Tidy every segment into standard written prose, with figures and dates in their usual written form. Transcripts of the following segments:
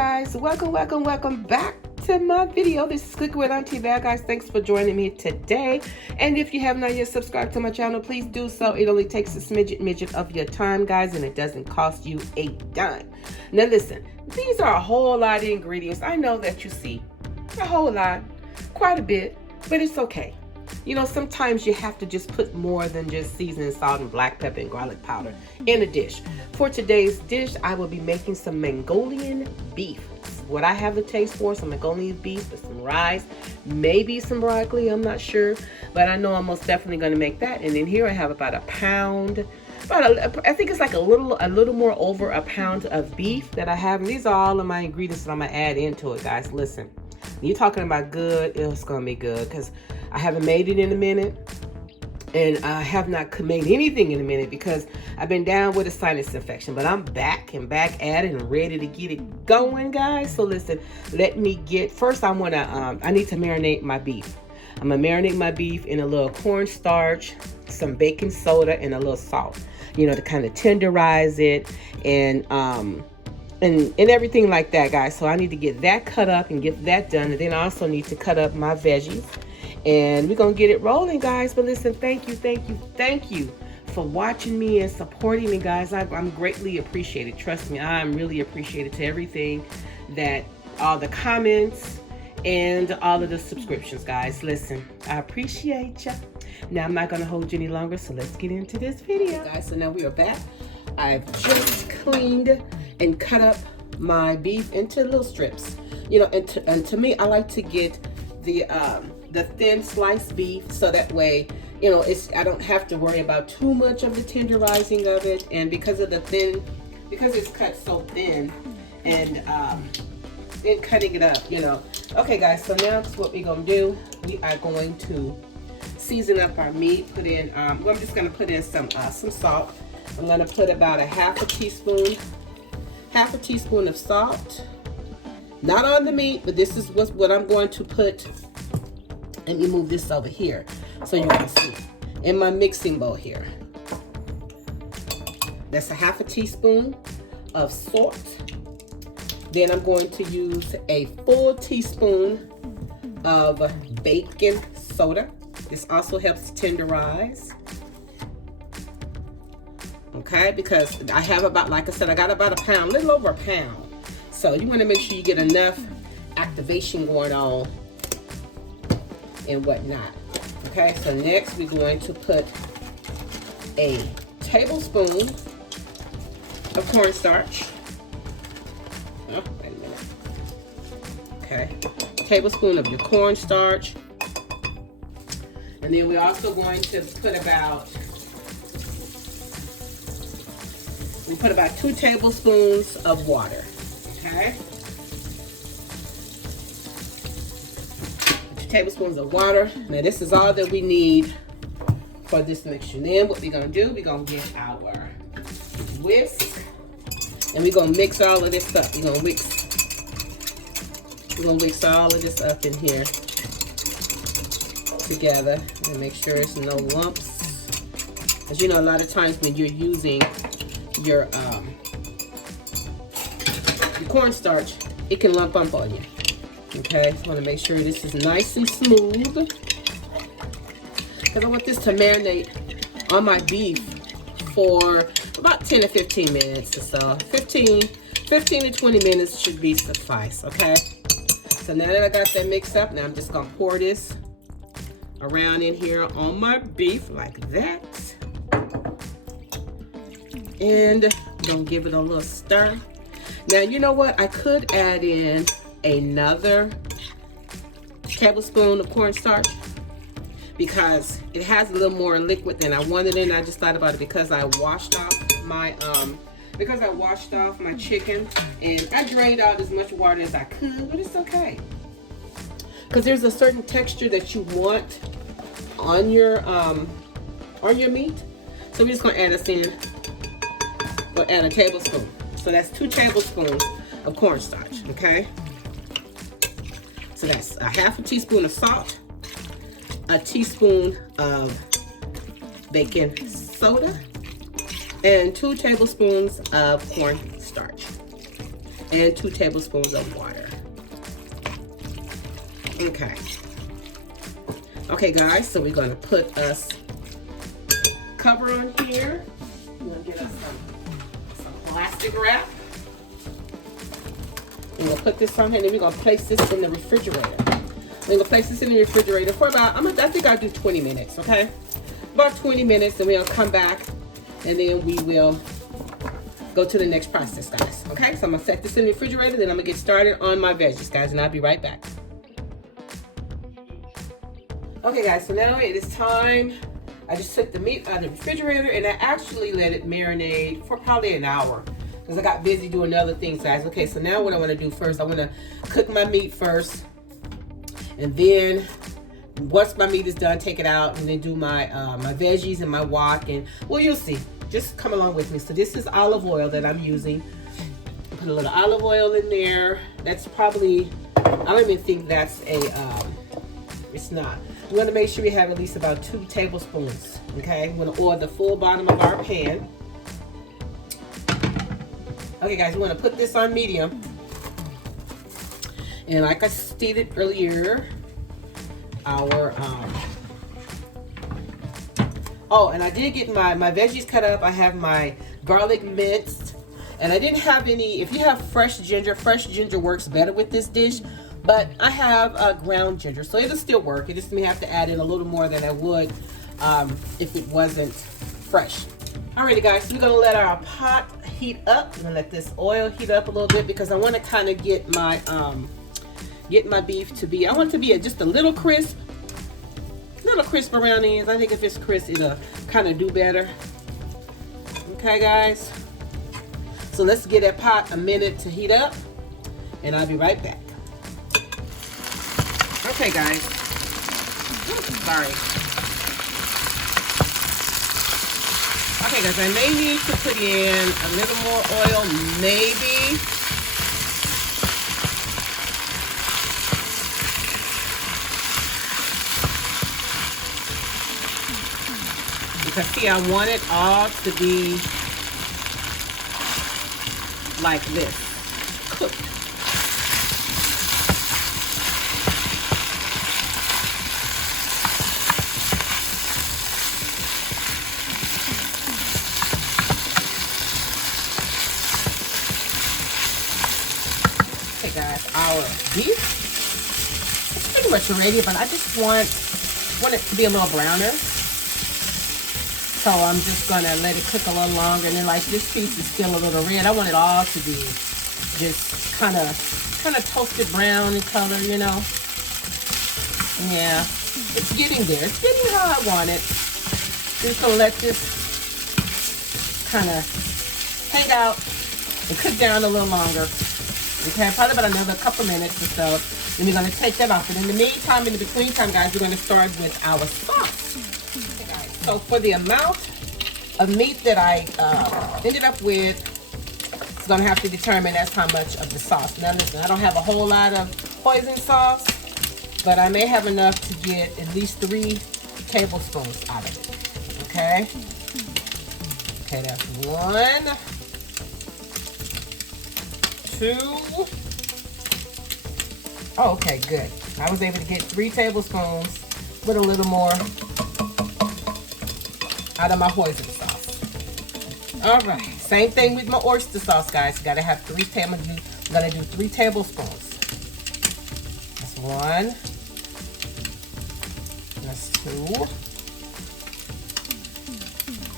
guys, welcome back to my video. This is Cooking with Auntie Val, guys. Thanks for joining me today. And if you have not yet subscribed to my channel, please do so. It only takes a midget of your time, guys, and it doesn't cost you a dime. Now listen, these are a whole lot of ingredients. I know that you see a whole lot, quite a bit, but it's okay. You know, sometimes you have to just put more than just seasoning, salt, and black pepper and garlic powder in a dish. For today's dish, I will be making some Mongolian beef. What I have the taste for, some Mongolian beef with some rice, maybe some broccoli, I'm not sure. But I know I'm most definitely going to make that. And then here I have about a pound, I think it's like a little more over a pound of beef that I have. And these are all of my ingredients that I'm going to add into it, guys. Listen, when you're talking about good, it's going to be good because I haven't made it in a minute, and I have not made anything in a minute because I've been down with a sinus infection, but I'm back at it and ready to get it going, guys. So listen, let me first I need to marinate my beef. I'm gonna marinate my beef in a little cornstarch, some baking soda, and a little salt, you know, to kind of tenderize it and everything like that, guys. So I need to get that cut up and get that done, and then I also need to cut up my veggies. And we're gonna get it rolling, guys. But listen, thank you for watching me and supporting me, guys. I'm greatly appreciated. Trust me, I'm really appreciated to everything that all the comments and all of the subscriptions, guys. Listen, I appreciate you. Now I'm not gonna hold you any longer, so let's get into this video, guys. So now we are back. I've just cleaned and cut up my beef into little strips. You know, and to me, I like to get the thin sliced beef, so that way, you know, I don't have to worry about too much of the tenderizing of it. And because it's cut so thin, and then cutting it up, you know. Okay, guys, so now that's what we're gonna do. We are going to season up our meat. I'm just gonna put in some salt. I'm gonna put about a half a teaspoon of salt. Not on the meat, but this is what I'm going to put. Let me move this over here so you can see in my mixing bowl here. That's a half a teaspoon of salt. Then I'm going to use a full teaspoon of baking soda. This also helps tenderize. Okay, because I have about, like I said, I got about a pound, a little over a pound. So you want to make sure you get enough activation going on and whatnot. Okay, so next we're going to put a tablespoon of cornstarch. Oh, wait a minute. Okay, tablespoon of your cornstarch. And then we're also going to put about 2 tablespoons of water. Okay. 2 tablespoons of water. Now this is all that we need for this mixture. Then what we're gonna do, we're gonna get our whisk, and we're gonna mix all of this up. We're gonna mix all of this up in here together and make sure there's no lumps. As you know, a lot of times when you're using your cornstarch, it can lump up on you. Okay, so I want to make sure this is nice and smooth, because I want this to marinate on my beef for about 10 to 15 minutes or so. 15 to 20 minutes should be suffice. Okay, so now that I got that mixed up, now I'm just gonna pour this around in here on my beef like that, and I'm gonna give it a little stir. Now, you know what? I could add in another tablespoon of cornstarch because it has a little more liquid than I wanted in. I just thought about it because I washed off my chicken, and I drained out as much water as I could, but it's okay. Because there's a certain texture that you want on your meat. So we're just gonna add a tablespoon. So that's 2 tablespoons of cornstarch, okay? So that's a half a teaspoon of salt, a teaspoon of baking soda, and 2 tablespoons of cornstarch. and 2 tablespoons of water. Okay. Okay, guys, so we're gonna put us cover on here. We're gonna get us some plastic wrap. We're gonna put this on here, and then we're gonna place this in the refrigerator. We're gonna place this in the refrigerator for about, I think I'll do 20 minutes, okay? About 20 minutes, and we'll come back, and then we will go to the next process, guys. Okay, so I'm gonna set this in the refrigerator, then I'm gonna get started on my veggies, guys, and I'll be right back. Okay, guys, so now it is time. I just took the meat out of the refrigerator, and I actually let it marinate for probably an hour, because I got busy doing other things, guys. Okay, so now what I want to do first, I want to cook my meat first, and then once my meat is done, take it out, and then do my my veggies and my wok, and well, you'll see. Just come along with me. So this is olive oil that I'm using. Put a little olive oil in there. That's probably, I don't even think that's a, it's not. We want to make sure we have at least about 2 tablespoons. Okay, we want to oil the full bottom of our pan. Okay, guys, we want to put this on medium. And like I stated earlier, our oh, and I did get my veggies cut up. I have my garlic minced, and I didn't have any. If you have fresh ginger works better with this dish. But I have ground ginger, so it'll still work. It just may have to add in a little more than I would if it wasn't fresh. Alrighty, guys, so we're gonna let our pot heat up. I'm gonna let this oil heat up a little bit because I want to kind of get my beef to be. I want it to be just a little crisp around the ends. I think if it's crisp, it'll kind of do better. Okay, guys. So let's give that pot a minute to heat up, and I'll be right back. Okay, guys. Sorry. Okay, guys, I may need to put in a little more oil, maybe. Because, see, I want it all to be like this, cooked. Guys, our beef is pretty much ready, but I just want it to be a little browner. So I'm just gonna let it cook a little longer. And then, like, this piece is still a little red. I want it all to be just kind of toasted brown in color, you know. Yeah, it's getting there. It's getting how I want it. Just gonna let this kind of hang out and cook down a little longer. Okay, probably about another couple minutes or so. Then we're going to take that off. And in the meantime, in the between time, guys, we're going to start with our sauce. Okay, guys. So for the amount of meat that I ended up with, it's going to have to determine that's how much of the sauce. Now listen, I don't have a whole lot of hoisin sauce, but I may have enough to get at least 3 tablespoons out of it. Okay? Okay, that's 1, 2. Oh, okay, good. I was able to get 3 tablespoons with a little more out of my hoisin sauce. All right, same thing with my oyster sauce, guys. You gotta have 3 tablespoons. I'm gonna do 3 tablespoons. That's 1. That's 2.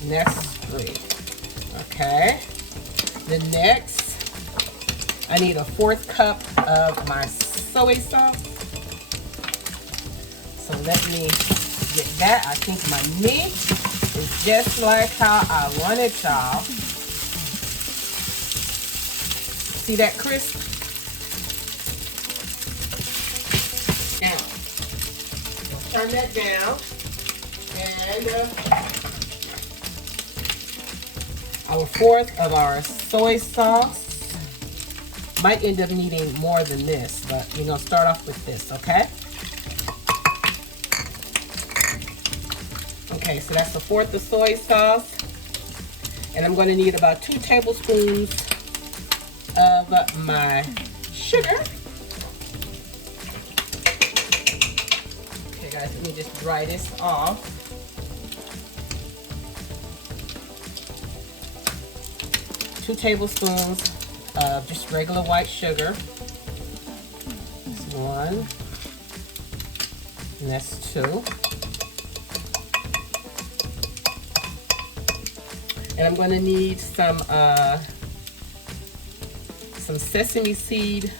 And that's 3. Okay. The next, I need a 4th cup of my soy sauce. So let me get that. I think my meat is just like how I want it, y'all. See that crisp? Now, turn that down. And our 4th of our soy sauce. Might end up needing more than this, but we're gonna start off with this, okay? Okay, so that's the 4th of soy sauce. And I'm gonna need about 2 tablespoons of my sugar. Okay guys, let me just dry this off. 2 tablespoons of just regular white sugar. That's 1. And that's 2. And I'm going to need some sesame seed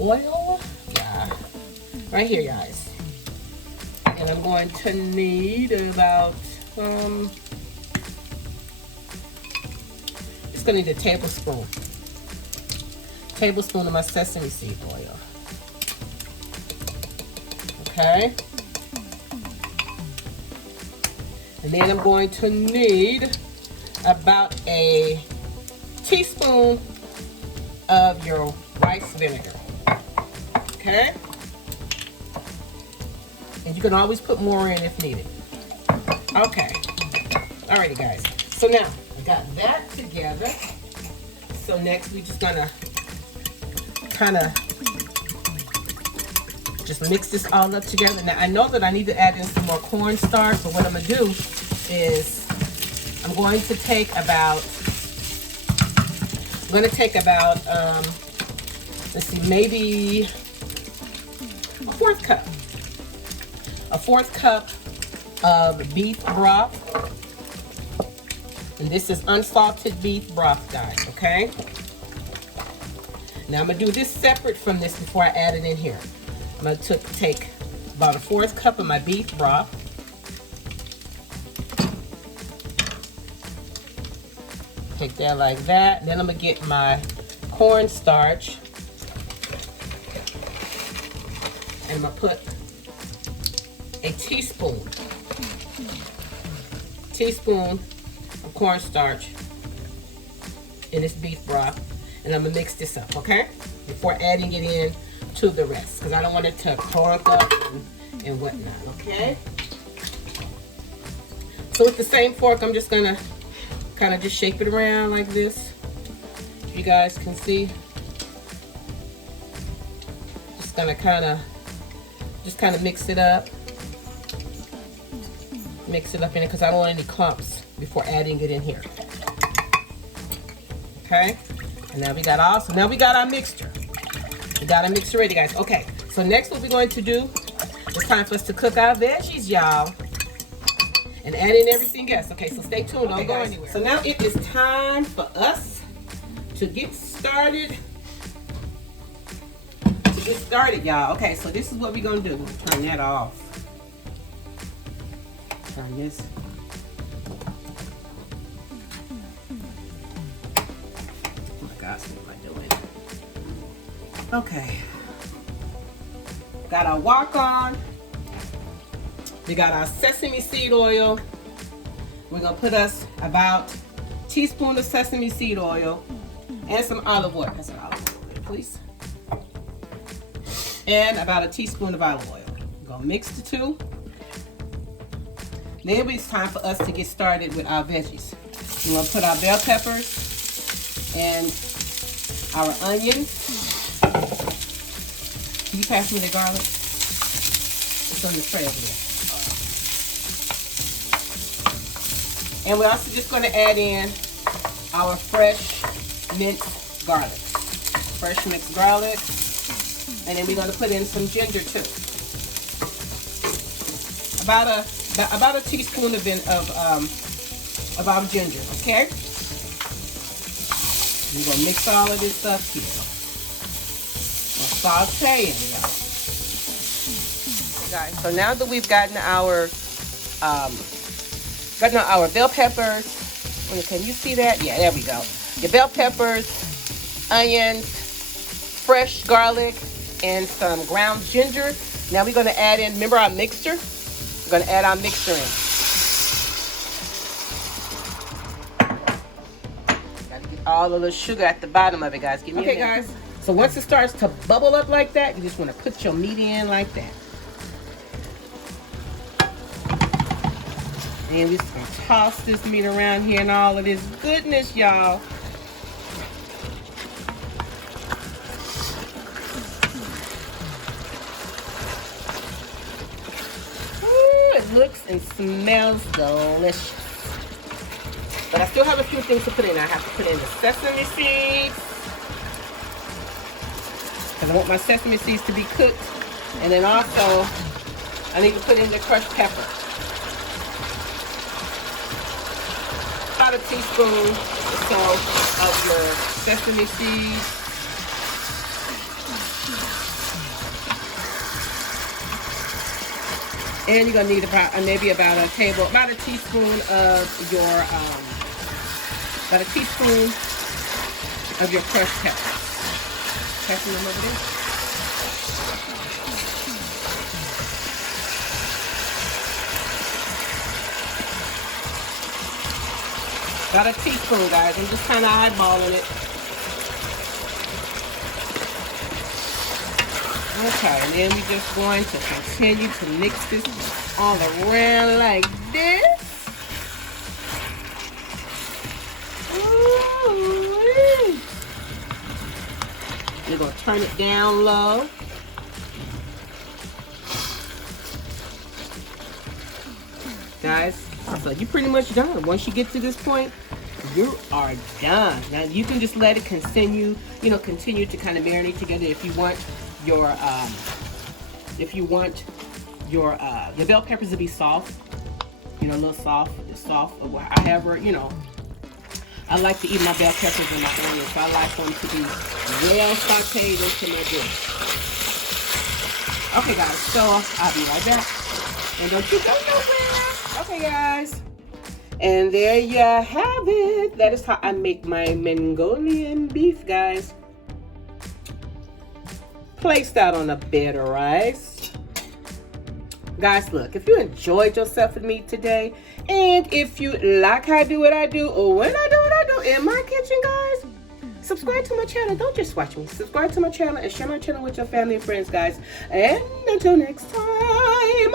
oil. Yeah, right here, guys. And I'm going to need about just going to need a tablespoon of my sesame seed oil. Okay. And then I'm going to need about a teaspoon of your rice vinegar. Okay? And you can always put more in if needed. Okay. Alrighty, guys. So now I got that together. So next we're just gonna kind of just mix this all up together. Now I know that I need to add in some more cornstarch, but what I'm gonna do is I'm going to take about, let's see, maybe a fourth cup of beef broth. And this is unsalted beef broth, guys, okay? Now I'm gonna do this separate from this before I add it in here. I'm gonna take about a 1/4 cup of my beef broth. Take that like that. Then I'm gonna get my cornstarch. And I'm gonna put a teaspoon of cornstarch in this beef broth. And I'm gonna mix this up, okay? Before adding it in to the rest, because I don't want it to clog up and whatnot, okay? So with the same fork, I'm just gonna kind of just shape it around like this. You guys can see. Just gonna kind of mix it up. Mix it up in it because I don't want any clumps before adding it in here. Okay? And now we got our mixture. We got our mixture ready, guys. Okay, so next what we're going to do, it's time for us to cook our veggies, y'all. And add in everything else. Okay, so stay tuned. Don't go anywhere. So now it is time for us to get started. Y'all. Okay, so this is what we're going to do. We're going to turn that off. Turn this. Oh my gosh, what am I doing? Okay. Got our wok on. We got our sesame seed oil. We're gonna put us about a teaspoon of sesame seed oil and some olive oil. That's an olive oil, please. And about a teaspoon of olive oil. We're gonna mix the two. Then it's time for us to get started with our veggies. We're gonna put our bell peppers and our onions. Can you pass me the garlic? It's on the tray over there. And we're also just going to add in our fresh minced garlic. Fresh minced garlic. And then we're going to put in some ginger too. About a teaspoon of our ginger, okay? We're going to mix all of this up here. We're sauteing, y'all. Guys, so now that we've gotten our bell peppers. Can you see that? Yeah, there we go. Your bell peppers, onions, fresh garlic, and some ground ginger. Now we're going to add in, remember our mixture? We're going to add our mixture in. Got to get all of the sugar at the bottom of it, guys. Give me okay, guys. So once it starts to bubble up like that, you just want to put your meat in like that. And we're just going to toss this meat around here and all of this goodness, y'all. looks and smells delicious. But I still have a few things to put in. I have to put in the sesame seeds, because I want my sesame seeds to be cooked. And then also, I need to put in the crushed pepper. About a teaspoon or so of your sesame seeds. And you're gonna need about maybe about a teaspoon of your crushed pepper. Passing them over there. About a teaspoon, guys. I'm just kind of eyeballing it. Okay, and then we're just going to continue to mix this all around like this. Ooh-wee. We're going to turn it down low. Guys, so you're pretty much done. Once you get to this point, you are done. Now you can just let it continue to kind of marinate together. If you want your bell peppers to be soft, a little soft, or however, I like to eat my bell peppers and my onions, so I like them to be well sauteed into my dish. Okay, guys, so I'll be right back. And don't you go nowhere. Okay, guys. And there you have it. That is how I make my Mongolian beef, guys. Placed out on a bed of rice. Guys, look, if you enjoyed yourself with me today, and if you like how I do what I do, or when I do what I do in my kitchen, guys, subscribe to my channel. Don't just watch me. Subscribe to my channel and share my channel with your family and friends, guys. And until next time,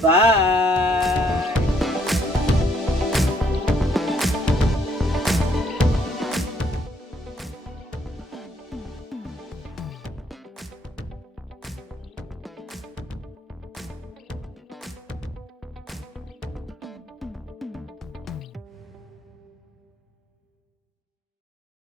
bye.